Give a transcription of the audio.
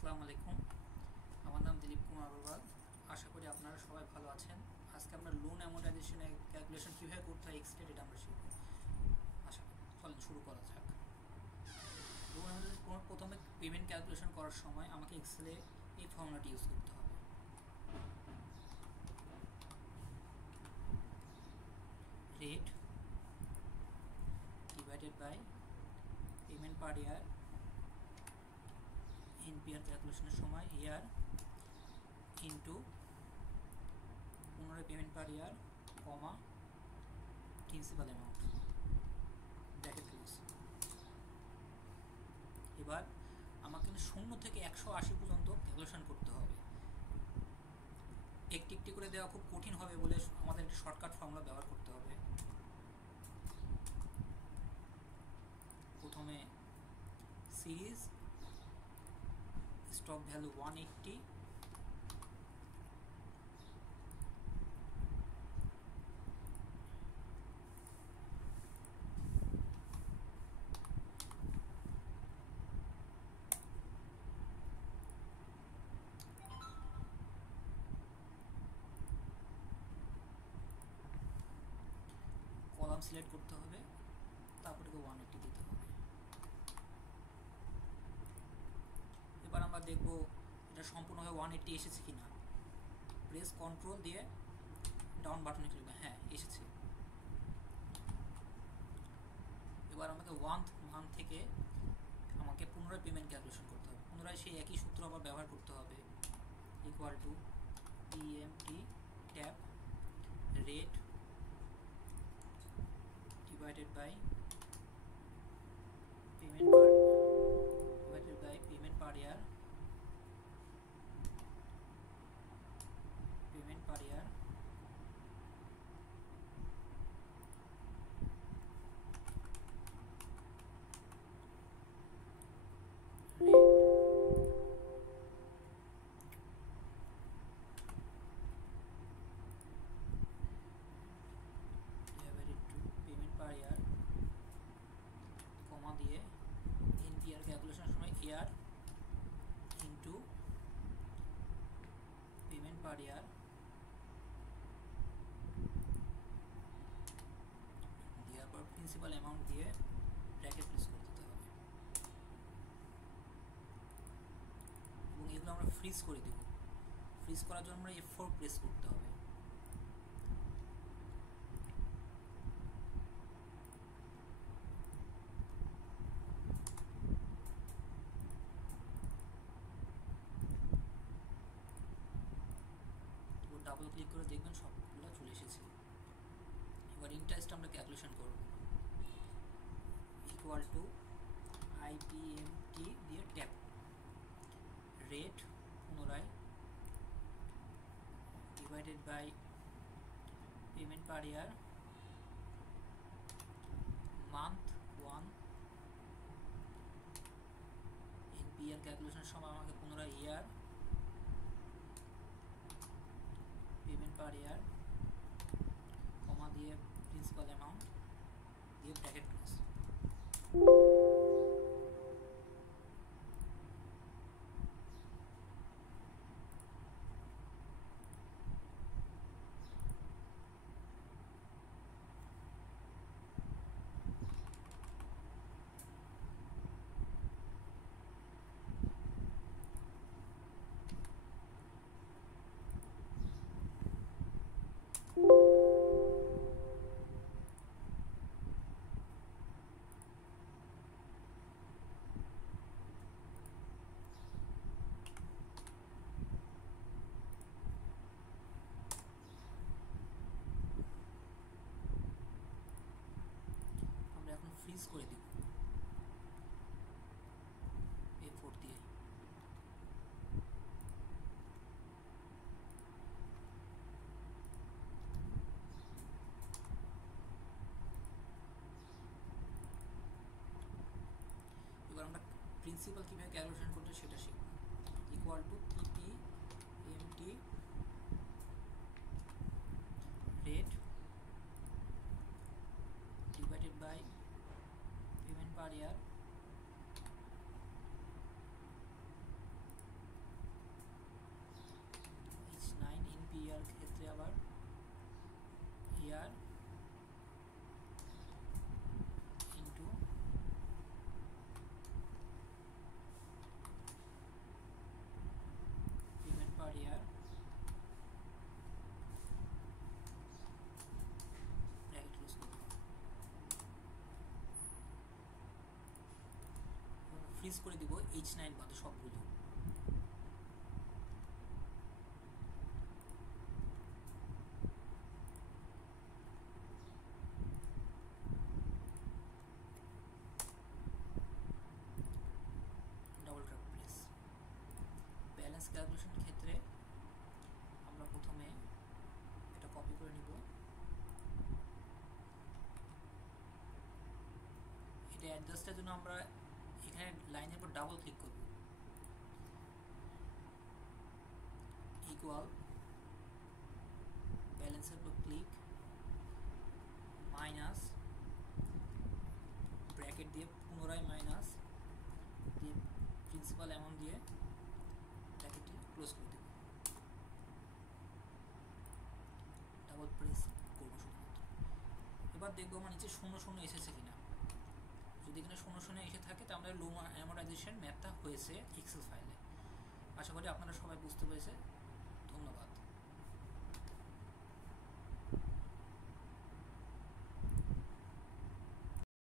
আসসালামু আলাইকুম। আমার নাম দিলীপ কুমার আগরওয়াল। আশা করি আপনারা সবাই ভালো আছেন। আজকে আমরা লোন অ্যামোর্টাইজেশনের ক্যালকুলেশন কীভাবে করতে হয় এক্সটেট এটা আমরা শিখব। আশা চলেন শুরু করা যাক। লোন অ্যামোর্টাইজেশন প্রথমে পেমেন্ট ক্যালকুলেশন করার সময় আমাকে এক্সেলে এই ফর্মুলাটি ইউজ করতে হবে। Rate divided by payment per year, NPR ক্যালকুলেশনের সময় ইয়ার ইন্টু পুনরায় payment per year comma principal amount bracket close. এবার আমাকে 0 থেকে 180 পর্যন্ত ক্যালকুলেশন করতে হবে। একটি একটি করে দেওয়া খুব কঠিন হবে বলে আমাদের একটি শর্টকাট ফর্মুলা ব্যবহার করতে হবে। প্রথমে series stock value 180 column select করতে হবে, তারপরে 180 দিতে হবে। এবার আমরা দেখব এটা সম্পূর্ণভাবে 180 এসেছে কিনা। প্রেস কন্ট্রোল দিয়ে ডাউন বাটনে ক্লিক করব। হ্যাঁ, এসেছে। এবার আমাকে ওয়ান থেকে আমাকে পুনরায় পেমেন্ট ক্যালকুলেশন করতে হবে। পুনরায় সেই একই সূত্র আবার ব্যবহার করতে হবে। Equal to PMT tap rate divided by payment per year কমা দিয়ে এনপিআর ক্যালকুলেশনের সময় ইয়ার ইন্টু পেমেন্ট পার ইয়ার দেওয়ার পর প্রিন্সিপাল অ্যামাউন্ট দিয়ে ব্র্যাকেট ক্লোজ করে দিতে হবে এবং এগুলো আমরা ফ্রিজ করে দেব। ফ্রিজ করার জন্য আমরা F4 প্রেস করতে হবে। ডাবল ক্লিক করে দেখবেন সবগুলো চলে এসেছে। এবার ইন্টারেস্ট আমরা ক্যালকুলেশন করব। ইকুয়াল টু আইপিএমটি দিয়ে ট্যাপ রেট পুনরায় divided by payment per year month 1 NPR ক্যালকুলেশনের সময় আমাকে পুনরায় year payment per year comma দিয়ে প্রিন্সিপাল অ্যামাউন্ট দিয়ে ব্র্যাকেট ক্লোজ। এখন ফ্রিজ করে দিব A4 দিয়ে। এবার আমরা প্রিন্সিপাল কিভাবে ক্যালকুলেশন করতে সেটা শিখব। Equal to PPMT rate divided by payment per year year into payment per year bracket close করব। ফ্রিজ করে দিব H9 বাদে সবগুলো। Double tap press. ব্যালেন্স ক্যালকুলেশনের ক্ষেত্রে আমরা প্রথমে এটা কপি করে নিব, এটা অ্যাডজাস্টের জন্য আমরা এখানে লাইনের উপর ডাবল ক্লিক করব, ইকুয়াল ব্যালেন্সের উপর ক্লিক মাইনাস ব্র্যাকেট দিয়ে পুনরায় মাইনাস দিয়ে প্রিন্সিপাল অ্যামাউন্ট দিয়ে ব্র্যাকেটটি ক্লোজ করে দেব। ডাবল প্রেস করবো শুধুমাত্র। এবার দেখবো আমার নিচে 00 এসেছে কিনা। যদি এখানে 00 এসে থাকে তাহলে লোন অ্যামোর্টাইজেশন ম্যাপটা হয়েছে এক্সেল ফাইলে। আশা করি আপনারা সবাই বুঝতে পেরেছে। ধন্যবাদ।